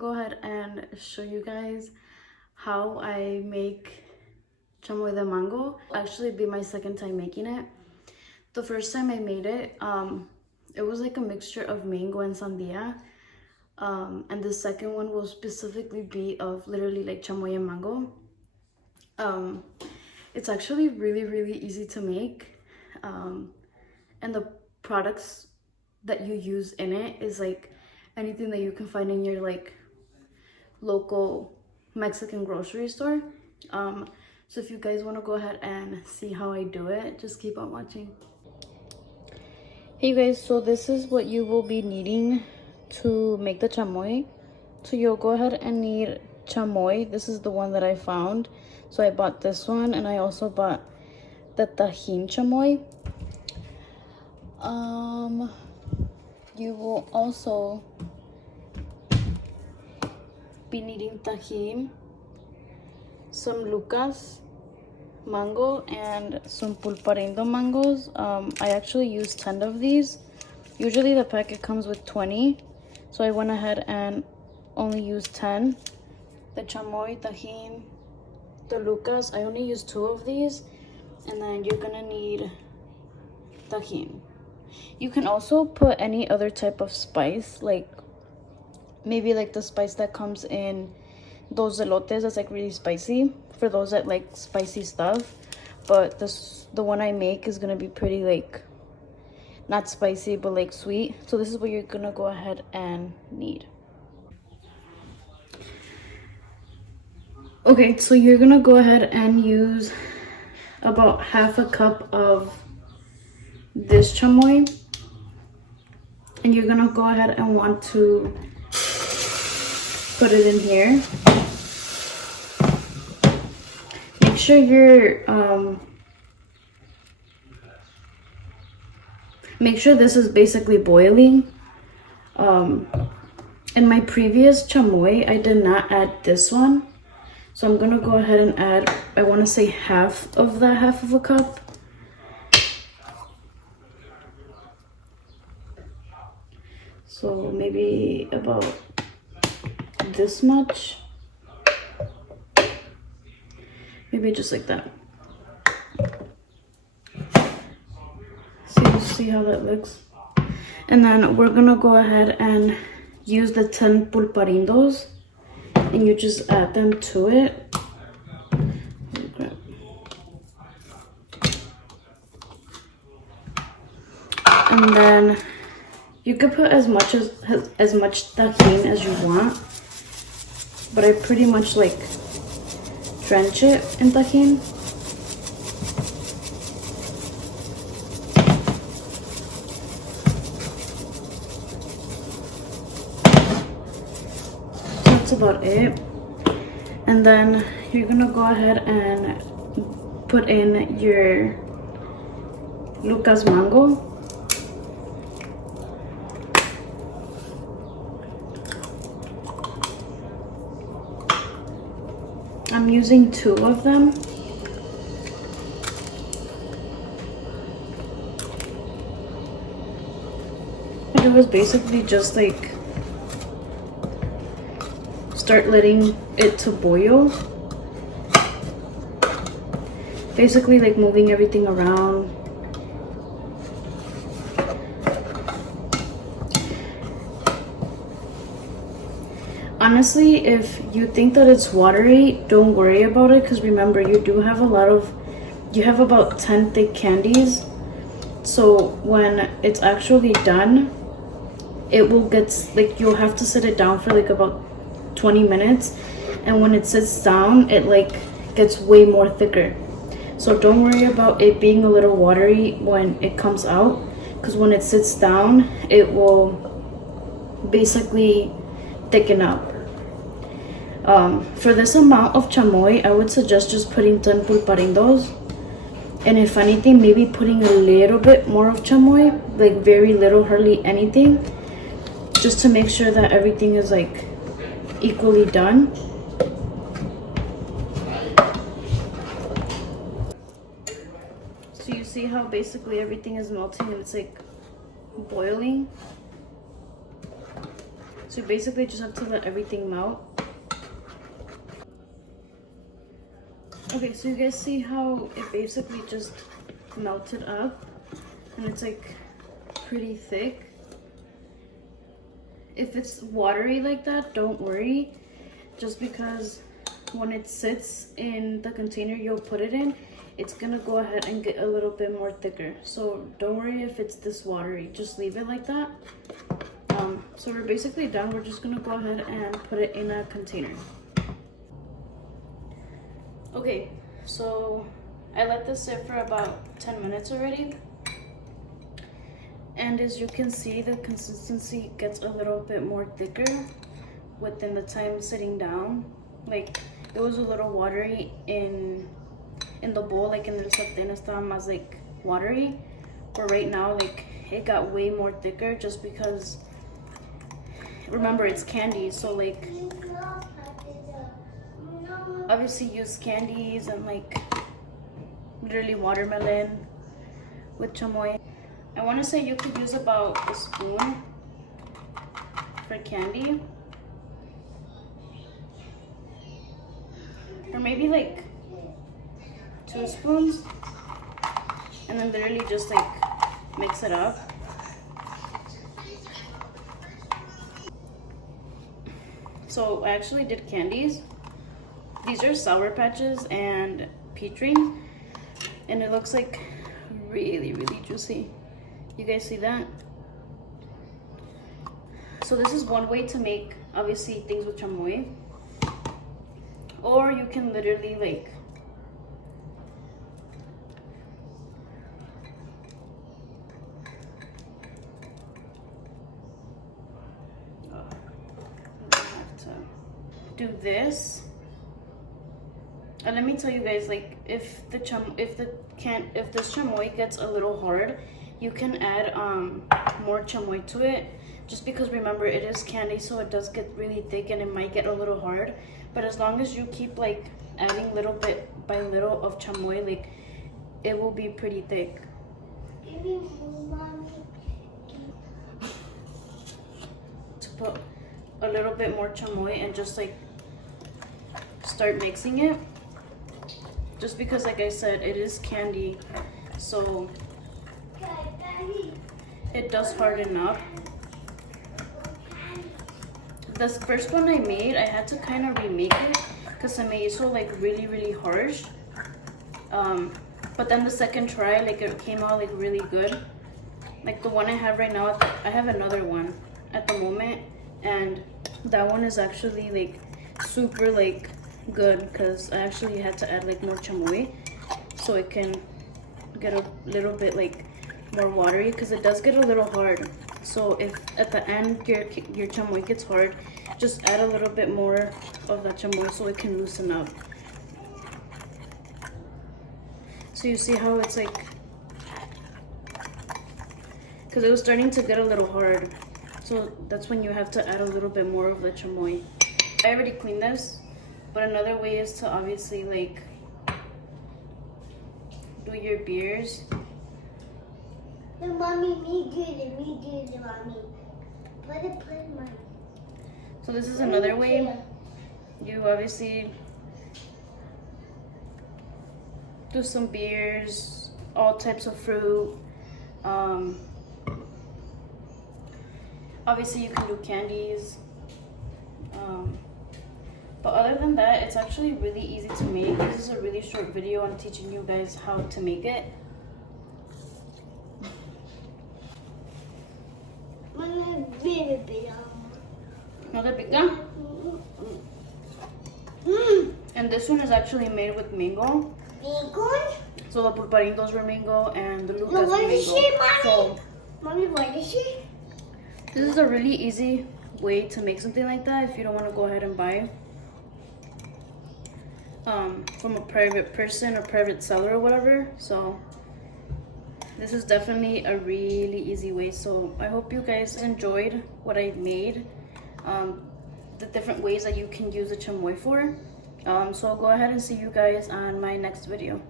go ahead and show you guys how I make chamoy de mango. Actually, be my second time making it. The first time I made it, it was like a mixture of mango and sandia. And the second one will specifically be of literally like chamoy and mango. It's actually really easy to make. And the products that you use in it is like anything that you can find in your like local Mexican grocery store. So if you guys want to go ahead and see how I do it, just keep on watching. Hey guys, so this is what you will be needing to make the chamoy. So you'll go ahead and need chamoy. This is the one that I found. So I bought this one, and I also bought the TAJIN chamoy. You will also be needing tajin, some lucas mango, and some pulparindo mangoes. I actually used 10 of these. Usually the packet comes with 20, so I went ahead and only used 10. The chamoy, tajin, the lucas, I only used 2 of these. And then you're gonna need tajin. You can also put any other type of spice, like maybe like the spice that comes in those elotes that's like really spicy, for those that like spicy stuff. But the one I make is gonna be pretty like not spicy but like sweet. So this is what you're gonna go ahead and need. Okay, so you're gonna go ahead and use about half a cup of this chamoy, and you're gonna go ahead and want to put it in here. Make sure make sure this is basically boiling. In my previous chamoy, I did not add this one, so I'm gonna go ahead and add, I want to say half of that half of a cup. So maybe about this much, maybe just like that. So you see how that looks. And then we're gonna go ahead and use the 10 pulparindos, and you just add them to it. And then you could put as much tajin as you want, but I pretty much like drench it in tajin. That's about it. And then you're gonna go ahead and put in your lucas mango. I'm using 2 of them. It was basically just like start letting it to boil. Basically like moving everything around. Honestly, if you think that it's watery, don't worry about it, because remember, you do have you have about 10 thick candies. So when it's actually done, it will get like, you'll have to sit it down for like about 20 minutes. And when it sits down, it like gets way more thicker. So don't worry about it being a little watery when it comes out, because when it sits down, it will basically thicken up. For this amount of chamoy, I would suggest just putting 10 pulparindos, and if anything, maybe putting a little bit more of chamoy, like very little, hardly anything, just to make sure that everything is like equally done. So you see how basically everything is melting and it's like boiling. So basically just have to let everything melt. Okay, so you guys see how it basically just melted up and it's like pretty thick. If it's watery like that, don't worry, just because when it sits in the container you'll put it in, it's gonna go ahead and get a little bit more thicker. So don't worry if it's this watery, just leave it like that. So we're basically done. We're just gonna go ahead and put it in a container. Okay, so I let this sit for about 10 minutes already. And as you can see, the consistency gets a little bit more thicker within the time sitting down. Like, it was a little watery in the bowl, like in el sartén estaba más like watery. But right now, like, it got way more thicker just because, remember, it's candy, so like, obviously use candies and like literally watermelon with chamoy. I want to say you could use about a spoon for candy, or maybe like 2 spoons, and then literally just like mix it up. So I actually did candies. These are Sour Patches and peach rings, and it looks like really juicy. You guys see that? So this is one way to make, obviously, things with chamoy. Or you can literally like do this. And let me tell you guys, like, if this chamoy gets a little hard, you can add more chamoy to it, just because remember, it is candy, so it does get really thick and it might get a little hard. But as long as you keep like adding little bit by little of chamoy, like, it will be pretty thick. To put a little bit more chamoy and just like start mixing it, just because, like I said, it is candy, so it does harden up. This first one I made, I had to kind of remake it because I made it so like really harsh. But then the second try, like, it came out like really good. Like the one I have right now, I have another one at the moment, and that one is actually like super like good because I actually had to add like more chamoy so it can get a little bit like more watery, because it does get a little hard. So if at the end your chamoy gets hard, just add a little bit more of that chamoy so it can loosen up. So you see how it's like, because it was starting to get a little hard, so that's when you have to add a little bit more of the chamoy. I already cleaned this, but another way is to obviously like do your beers. No, mommy, me do it, mommy. Put it, mommy. So this is another way. You obviously do some beers, all types of fruit. Obviously you can do candies. But other than that, it's actually really easy to make. This is a really short video on teaching you guys how to make it. ¿No te pica? And this one is actually made with mango. Mango? So the pulparindos were mango and the lucas No, were what is mango. it, mommy? So Mommy, what is it? this is a really easy way to make something like that if you don't want to go ahead and buy from a private person or private seller or whatever. So this is definitely a really easy way. So I hope you guys enjoyed what I made, the different ways that you can use the chamoy for. So I'll go ahead and see you guys on my next video.